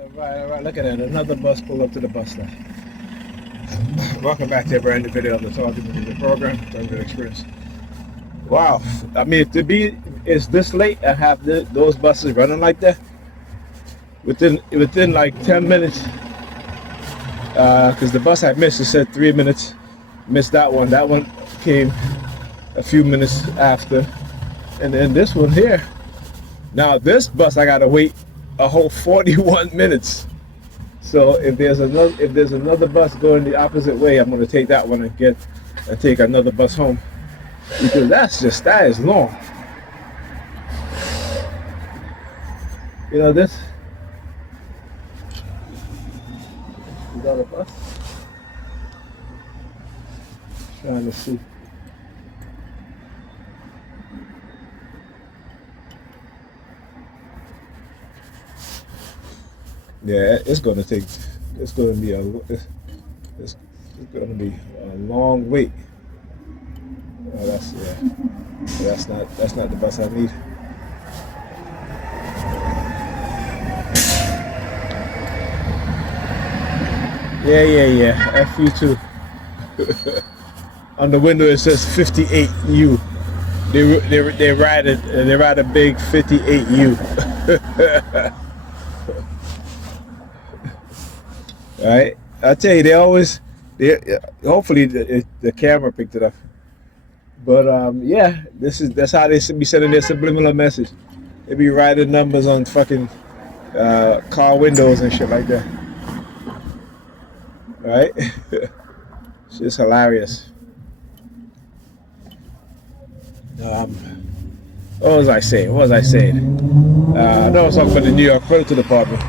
All right. Look at that. Another bus pulled up to the bus stop. Welcome back to a brand new video of the Talking Music program. Talking Experience. Wow. I mean, to be it's this late and have those buses running like that within like 10 minutes. Because the bus I missed, it said 3 minutes. Missed that one. That one came a few minutes after, and then this one here. Now this bus I gotta wait a whole 41 minutes. So if there's another bus going the opposite way, I'm gonna take that one and take another bus home, because that is long. You know this. You got a bus? Trying to see. Yeah, it's gonna be a long wait. Oh, that's not the bus I need. Yeah. F you too. On the window it says 58U. They ride a big 58U. All right, I tell you, hopefully the camera picked it up. But yeah, that's how they be sending their subliminal message. They be writing numbers on fucking car windows and shit like that. All right, it's just hilarious. What was I saying? I know I was talking about the New York Political Department.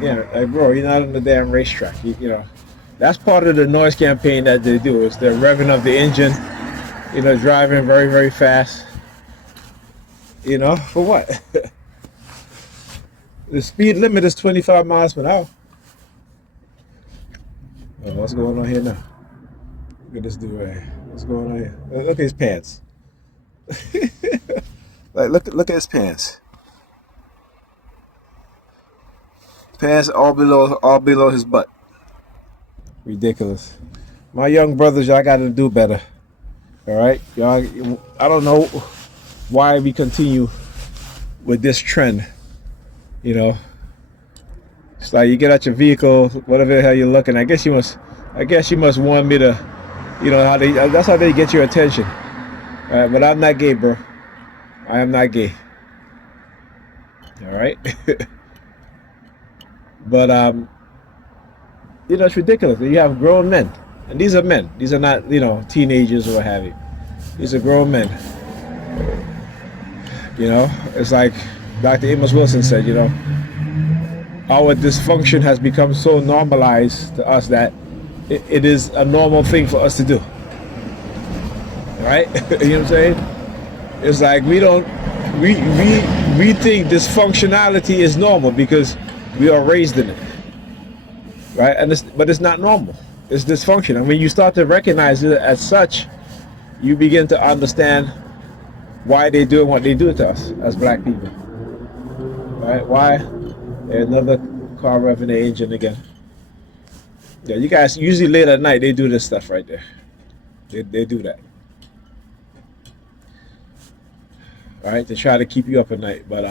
Yeah, like, bro, you're not on the damn racetrack. You know, that's part of the noise campaign that they do. Is the revving of the engine. You know, driving very, very fast. You know, for what? The speed limit is 25 miles per hour. Oh, what's going on here now? Look at this dude right here. What's going on here? Look at his pants. Like, look at his pants. Pants all below his butt. Ridiculous. My young brothers, y'all got to do better. All right, y'all. I don't know why we continue with this trend. You know, it's like you get out your vehicle, whatever the hell you're looking. I guess you must want me to, you know, that's how they get your attention. All right, but I'm not gay, bro. I am not gay. All right. But you know, it's ridiculous. You have grown men, and these are men. These are not, you know, teenagers or what have you. These are grown men. You know, it's like Dr. Amos Wilson said. You know, our dysfunction has become so normalized to us that it is a normal thing for us to do. Right? You know what I'm saying? It's like we think dysfunctionality is normal because we are raised in it, right? But it's not normal. It's dysfunction. And when you start to recognize it as such, you begin to understand why they're doing what they do to us as black people, right? Why? Another car revving the engine again. Yeah, you guys usually late at night they do this stuff right there. They do that. All right, to try to keep you up at night, but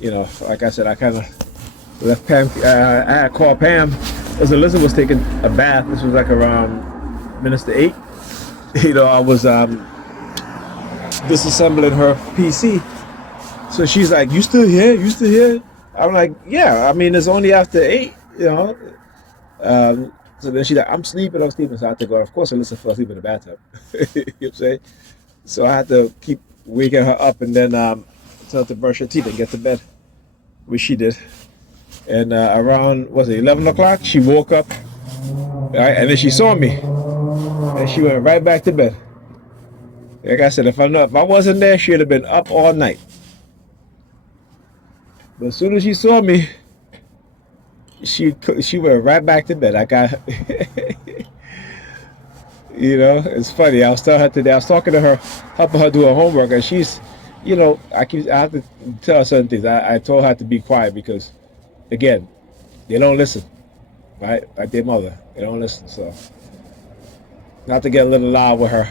you know, like I said, I kind of left Pam. I had called Pam as Elizabeth was taking a bath. This was like around minutes to 8. You know, I was disassembling her PC. So she's like, "You still here? You still here?" I'm like, "Yeah." I mean, it's only after 8. You know. So then she's like, I'm sleeping. So I had to go. Of course, Alyssa fell asleep in the bathtub. You know what I'm saying? So I had to keep waking her up and then tell her to brush her teeth and get to bed, which she did. And around, 11 o'clock, she woke up, right, and then she saw me, and she went right back to bed. Like I said, if I wasn't there, she'd have been up all night. But as soon as she saw me, she went right back to bed. I got her. You know, it's funny. I was talking to her, helping her do her homework, and she's, you know, I have to tell her certain things. I told her to be quiet because again, they don't listen, right? Like their mother, they don't listen. So, not to get a little loud with her,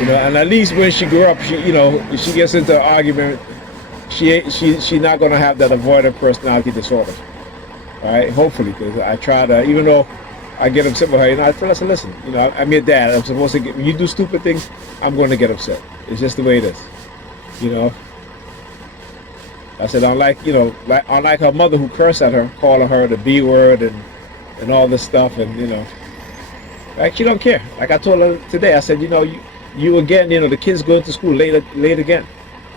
And at least when she grew up, if she gets into an argument, she not gonna have that avoidant personality disorder, right? Hopefully, because I try to, even though I get upset with her, I tell her, listen, I'm your dad. I'm supposed to get, when you do stupid things, I'm going to get upset. It's just the way it is, you know. I said, unlike her mother who cursed at her, calling her the B word and all this stuff, and like she don't care. Like I told her today, I said, you again, the kids going to school late again,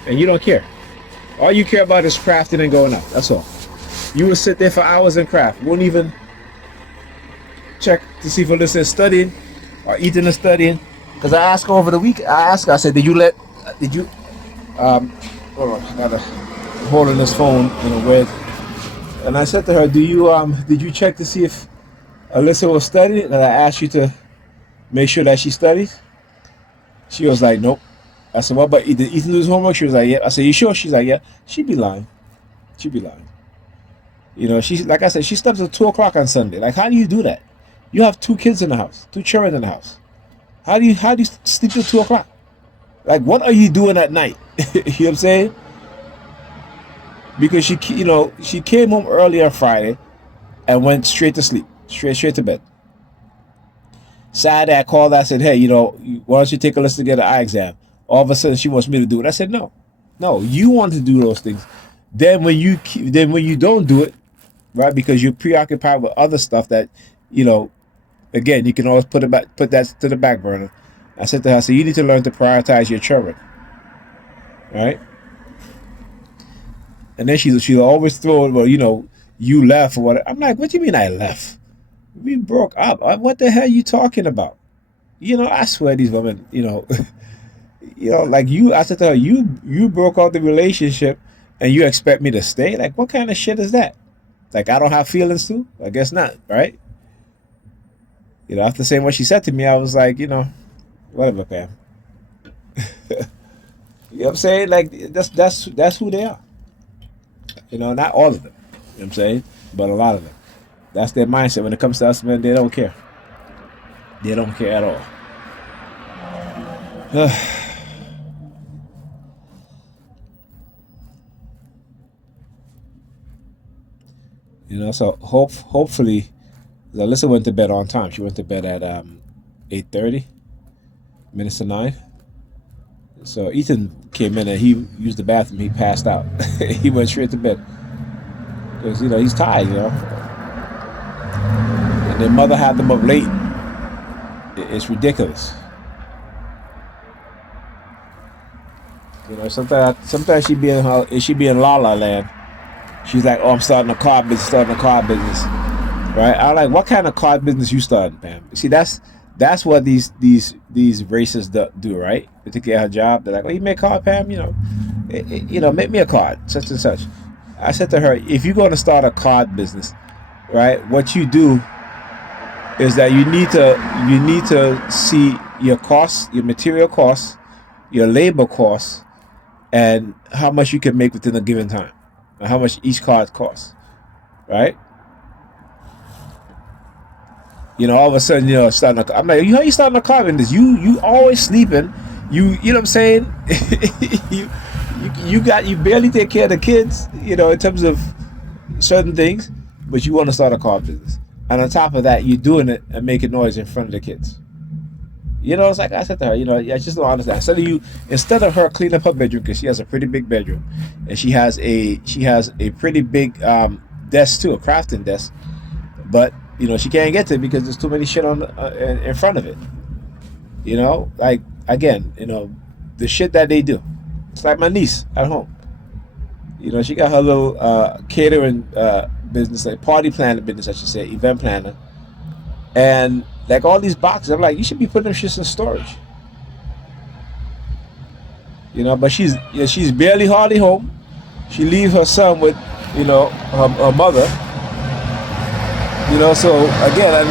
and you don't care. All you care about is crafting and going out. That's all. You would sit there for hours and craft. Won't even check to see if Alyssa is studying or Ethan is studying. Because I asked her over the week. I said, did you hold on, I gotta holding this phone in a way. And I said to her, did you check to see if Alyssa was studying? And I asked you to make sure that she studies. She was like, nope. I said, what about Ethan? Ethan do his homework? She was like, yeah. I said, you sure? She's like, yeah. She'd be lying. She's like I said, she slept at 2 o'clock on Sunday. Like, how do you do that? You have 2 kids in the house, 2 children in the house. How do you sleep till 2 o'clock? Like, what are you doing at night? You know what I'm saying? Because she came home early on Friday and went straight to sleep, straight to bed. Saturday, I called her. I said, hey, why don't you take a listen to get an eye exam? All of a sudden, she wants me to do it. I said, no, you want to do those things. Then when you don't do it, right? Because you're preoccupied with other stuff that, again, you can always put that to the back burner. I said to her, you need to learn to prioritize your children, right? And then she'll always throw it, well, you left or whatever. I'm like, what do you mean I left? We broke up. What the hell are you talking about? I swear these women, like I said to her, you broke out the relationship and you expect me to stay? Like, what kind of shit is that? Like, I don't have feelings too? I guess not, right? After saying what she said to me, I was like, whatever, Pam. You know what I'm saying? Like, that's who they are. Not all of them. You know what I'm saying? But a lot of them. That's their mindset. When it comes to us, man, they don't care. They don't care at all. So hopefully, Alyssa went to bed on time. She went to bed at 8:30, minutes to 9. So Ethan came in and he used the bathroom. He passed out. He went straight to bed because he's tired. And their mother had them up late. It's ridiculous. Sometimes she be in La La Land. She's like, oh, I'm starting a car business, right? I'm like, what kind of car business you starting, Pam? See, that's what these racists do, right? To get her job, they're like, oh, you make a car, Pam? Make me a car, such and such. I said to her, if you're going to start a car business, right? What you do is that you need to see your costs, your material costs, your labor costs, and how much you can make within a given time, and how much each car costs, right? All of a sudden, starting I'm like, how you starting a car business? You always sleeping. You know what I'm saying? you barely take care of the kids, in terms of certain things, but you want to start a car business. And on top of that, you're doing it and making noise in front of the kids. It's like I said to her, I just don't understand. Instead of her cleaning up her bedroom, because she has a pretty big bedroom, and she has a pretty big desk too, a crafting desk, but she can't get to it because there's too many shit on in front of it. Like again, the shit that they do. It's like my niece at home. She got her little catering business, like party planner business, I should say, event planner, and like all these boxes. I'm like, you should be putting them shits in storage. But she's barely hardly home. She leaves her son with, her mother. So again,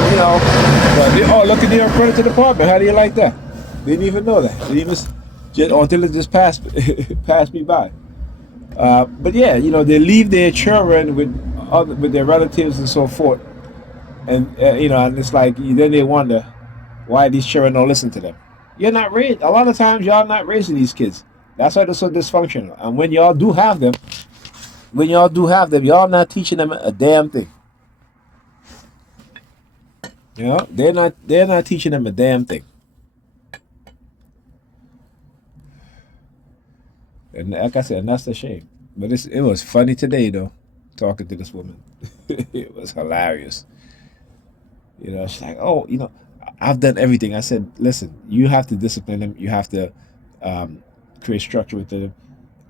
but they all look at their accredited department. How do you like that? They didn't even know that. They didn't even until it just passed me by. But yeah, they leave their children with their relatives and so forth, and and it's like then they wonder why these children don't listen to them. You're not raised. A lot of times, y'all not raising these kids. That's why they're so dysfunctional. And when y'all do have them, y'all not teaching them a damn thing. They're not teaching them a damn thing. And like I said, and that's the shame. But it was funny today though, talking to this woman. It was hilarious. She's like, oh, I've done everything. I said, listen, you have to discipline them. You have to create structure with them.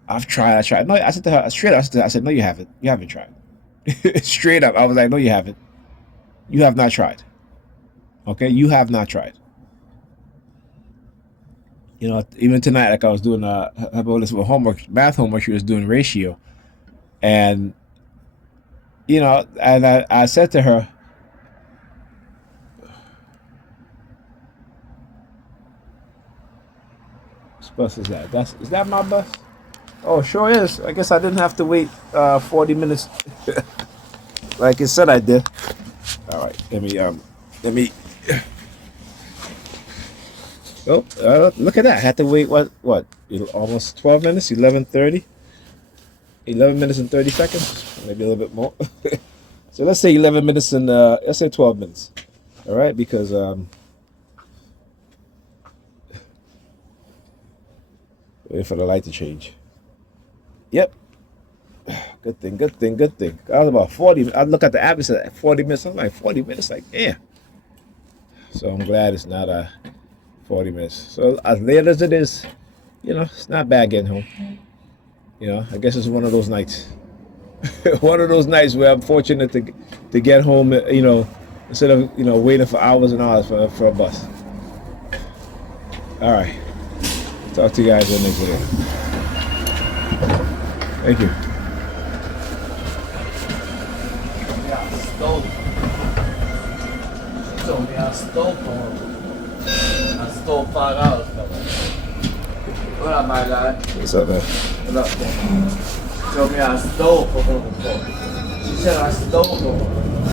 I've tried. I tried. No, I said to her straight up. I said, no, you haven't. You haven't tried. Straight up, I was like, no, you haven't. You have not tried. Okay, you have not tried. Even tonight, like I was doing her bonus with homework, math homework. She was doing ratio, and and I said to her, "Whose bus is that? Is that my bus? Oh, sure is. I guess I didn't have to wait 40 minutes, like it said I did. All right, let me. Oh, look at that! I had to wait almost 12 minutes, 11:30, 11 minutes and 30 seconds, maybe a little bit more. So let's say 11 minutes and let's say 12 minutes. All right, because wait for the light to change. Yep. Good thing. Good thing. Good thing. I was about 40. I look at the app. It said 40 minutes. I'm like 40 minutes. Like yeah. So I'm glad it's not 40 minutes. So as late as it is, it's not bad getting home. I guess it's one of those nights. One of those nights where I'm fortunate to get home. Instead of waiting for hours and hours for a bus. All right. Talk to you guys in the next video. Thank you. Yeah, I stole it. She told me I stole from her. I stole $5 from her. What up, my guy? What's up, man? What up, man? She told me I stole from her before. She said I stole from her.